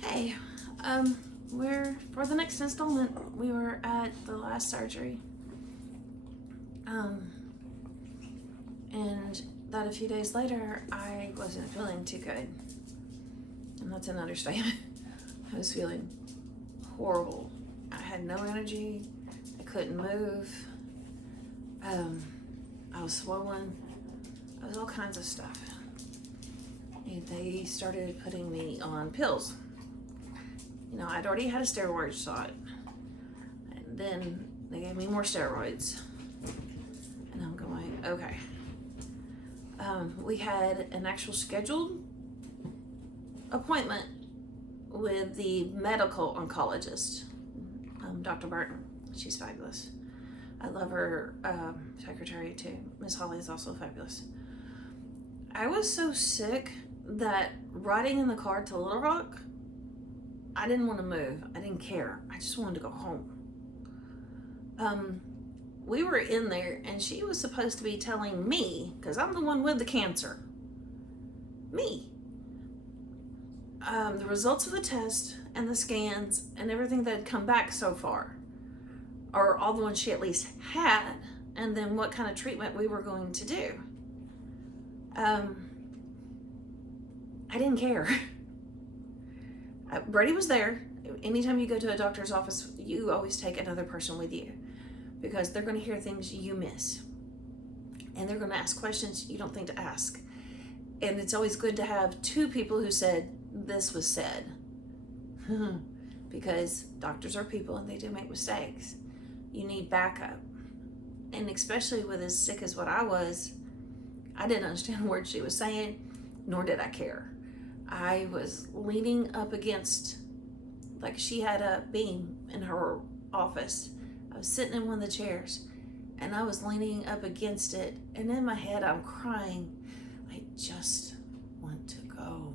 Hey, we're for the next installment. We were at the last surgery, um, and that a few days later, I wasn't feeling too good, and that's an understatement. I was feeling horrible. I had no energy. I couldn't move. Um, I was swollen. I was all kinds of stuff. And they started putting me on pills. You know, I'd already had a steroid shot, and then they gave me more steroids, and I'm going, okay. We had an actual scheduled appointment with the medical oncologist, Dr. Burton. She's fabulous. I love her secretary too. Miss Holly is also fabulous. I was so sick that riding in the car to Little Rock, I didn't want to move. I didn't care. I just wanted to go home. We were in there, and she was supposed to be telling me, because I'm the one with the cancer, me, the results of the test and the scans and everything that had come back so far, or all the ones she at least had, and then what kind of treatment we were going to do. I didn't care. Brady was there. Anytime you go to a doctor's office, you always take another person with you, because they're going to hear things you miss, and they're going to ask questions you don't think to ask. And it's always good to have two people who said this was said, because doctors are people and they do make mistakes. You need backup, and especially with as sick as what I was, I didn't understand a word she was saying, nor did I care. I was leaning up against, like, she had a beam in her office. I was sitting in one of the chairs, and I was leaning up against it, and in my head I'm crying. I just want to go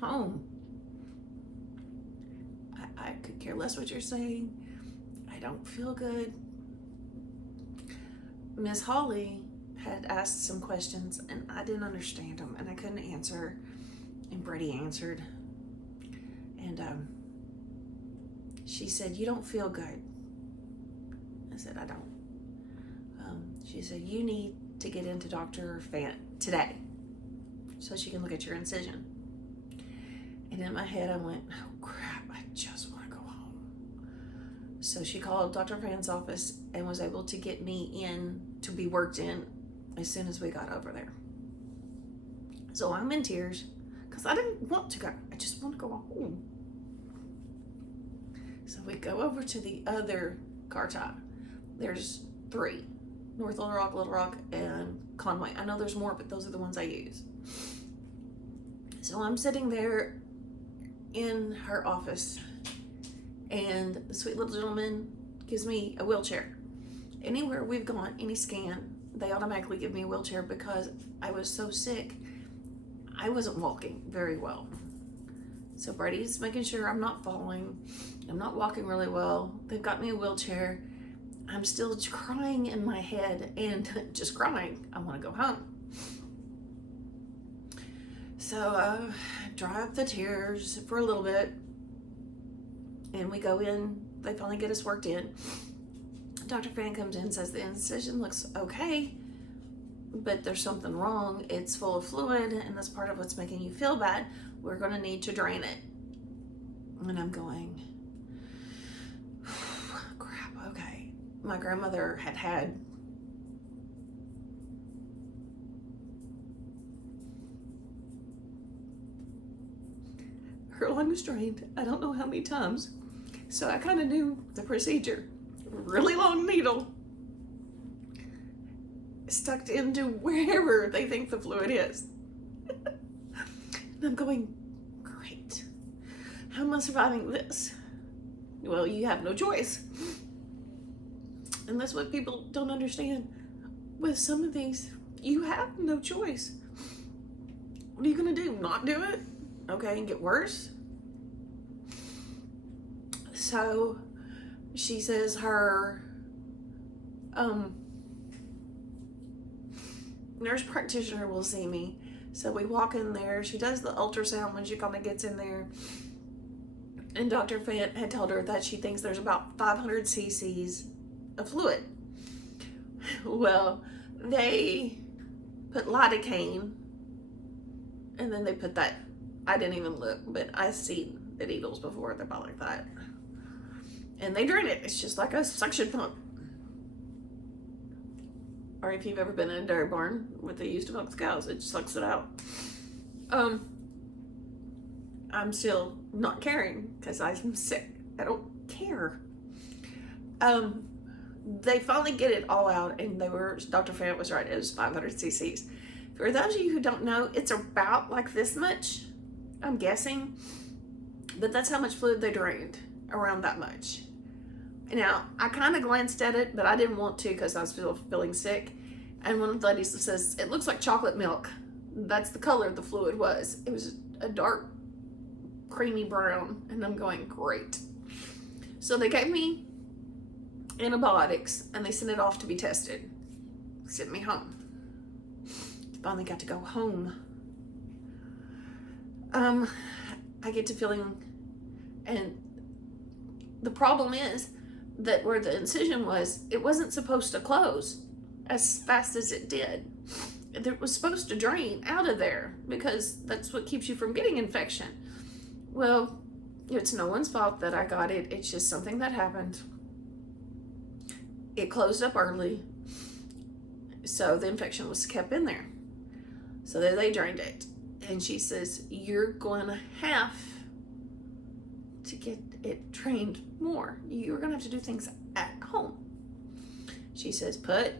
home. I could care less what you're saying. I don't feel good. Miss Holly had asked some questions, and I didn't understand them, and I couldn't answer, and Brady answered, and she said, "You don't feel good." I said, "I don't." She said, "You need to get into Dr. Fant today so she can look at your incision." And in my head I went, oh crap, I just want to go home. So she called Dr. Fant's office and was able to get me in to be worked in as soon as we got over there. So I'm in tears because I didn't want to go. I just want to go home. So we go over to the other car top. There's 3. North Little Rock, and Conway. I know there's more, but those are the ones I use. So I'm sitting there in her office, and the sweet little gentleman gives me a wheelchair. Anywhere we've gone, any scan, they automatically give me a wheelchair because I was so sick. I wasn't walking very well. So Brady's making sure I'm not falling. I'm not walking really well. They've got me a wheelchair. I'm still crying in my head and just crying. I want to go home. So dry up the tears for a little bit, and we go in. They finally get us worked in. Dr. Fan comes in and says the incision looks okay, but there's something wrong. It's full of fluid, and that's part of what's making you feel bad. We're going to need to drain it. And I'm going, crap, okay. My grandmother had her lungs drained I don't know how many times. So I kind of knew the procedure. Really long needle stuck into wherever they think the fluid is. And I'm going, great. How am I surviving this? Well, you have no choice. And that's what people don't understand. With some of these, you have no choice. What are you gonna do? Not do it? Okay, and get worse? So she says her nurse practitioner will see me. So we walk in there. She does the ultrasound when she kind of gets in there. And Dr. Fant had told her that she thinks there's about 500 cc's of fluid. Well, they put lidocaine, and then they put that, I didn't even look, but I seen the needles before, they're about like that. And they drain it. It's just like a suction pump. Or if you've ever been in a dairy barn with they used to milk the cows, it sucks it out. I'm still not caring because I'm sick. I don't care. They finally get it all out, and Dr. Fant was right, it was 500 cc's. For those of you who don't know, it's about like this much, I'm guessing, but that's how much fluid they drained, around that much. Now, I kind of glanced at it, but I didn't want to because I was feeling sick. And one of the ladies says, it looks like chocolate milk. That's the color the fluid was. It was a dark, creamy brown, and I'm going, great. So they gave me antibiotics, and they sent it off to be tested. Sent me home. Finally got to go home. I get to feeling, and the problem is that where the incision was, it wasn't supposed to close as fast as it did. It was supposed to drain out of there because that's what keeps you from getting infection. Well, it's no one's fault that I got it. It's just something that happened. It closed up early, so the infection was kept in there. So they drained it. And she says, you're going to have to get it trained more. You're going to have to do things at home. She says, put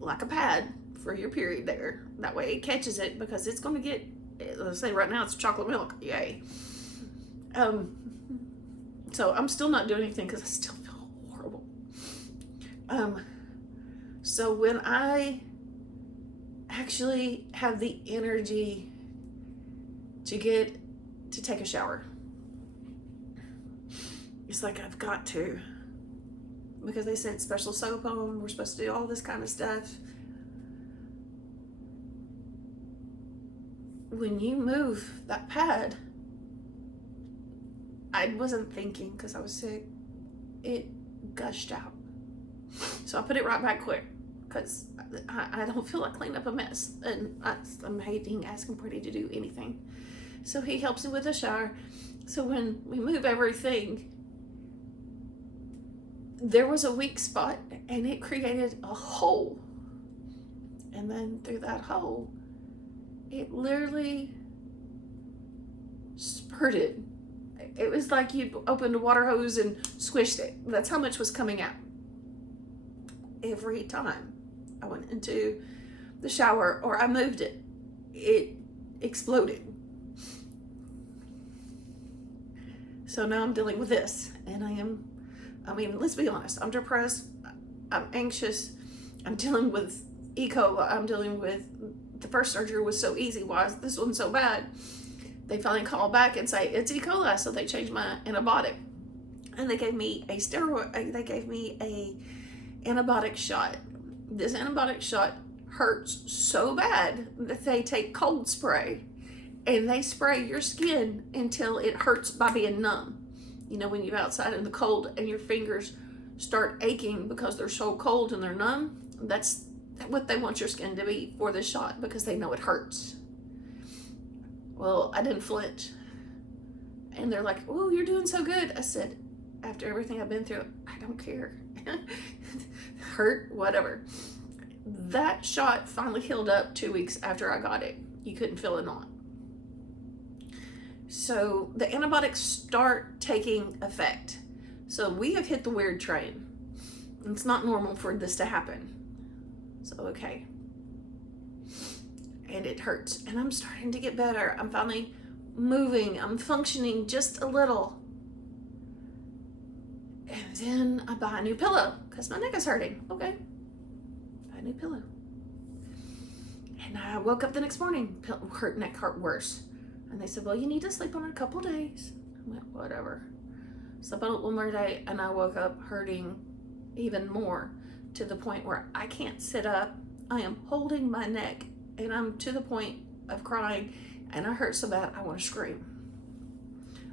like a pad for your period there. That way it catches it, because it's going to get, let's say right now it's chocolate milk. Yay. So I'm still not doing anything because I still feel horrible. So when I actually have the energy to take a shower, it's like I've got to, because they sent special soap home. We're supposed to do all this kind of stuff. When you move that pad, I wasn't thinking because I was sick, it gushed out. So I put it right back quick because I don't feel like cleaning up a mess, and I'm hating asking Pretty to do anything. So he helps me with the shower. So when we move everything, there was a weak spot and it created a hole. And then through that hole, it literally spurted. It was like you opened a water hose and squished it. That's how much was coming out. Every time I went into the shower or I moved it, it exploded. So now I'm dealing with this, and let's be honest, I'm depressed, I'm anxious, I'm dealing with E. coli, I'm dealing with, the first surgery was so easy, why is this one so bad? They finally call back and say, it's E. coli, so they changed my antibiotic. And they gave me a antibiotic shot. This antibiotic shot hurts so bad that they take cold spray and they spray your skin until it hurts by being numb. You know, when you're outside in the cold and your fingers start aching because they're so cold and they're numb, that's what they want your skin to be for the shot, because they know it hurts. Well, I didn't flinch. And they're like, oh, you're doing so good. I said, after everything I've been through, I don't care. Hurt, whatever. That shot finally healed up 2 weeks after I got it. You couldn't feel it on. So the antibiotics start taking effect. So we have hit the weird train. It's not normal for this to happen. So, okay. And it hurts. And I'm starting to get better. I'm finally moving. I'm functioning just a little. And then I buy a new pillow because my neck is hurting. Okay. Buy a new pillow. And I woke up the next morning, neck hurt worse. And they said, well, you need to sleep on it a couple days. I went, whatever. Slept on it one more day, and I woke up hurting even more, to the point where I can't sit up. I am holding my neck, and I'm to the point of crying, and I hurt so bad I want to scream.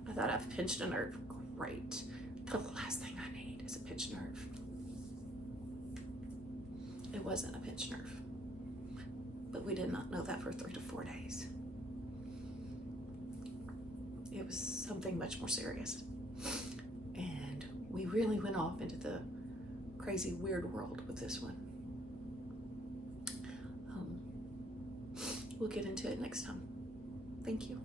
I thought I've pinched a nerve. Great. The last thing I need is a pinched nerve. It wasn't a pinched nerve. But we did not know that for 3 to 4 days. It was something much more serious. And we really went off into the crazy, weird world with this one. We'll get into it next time. Thank you.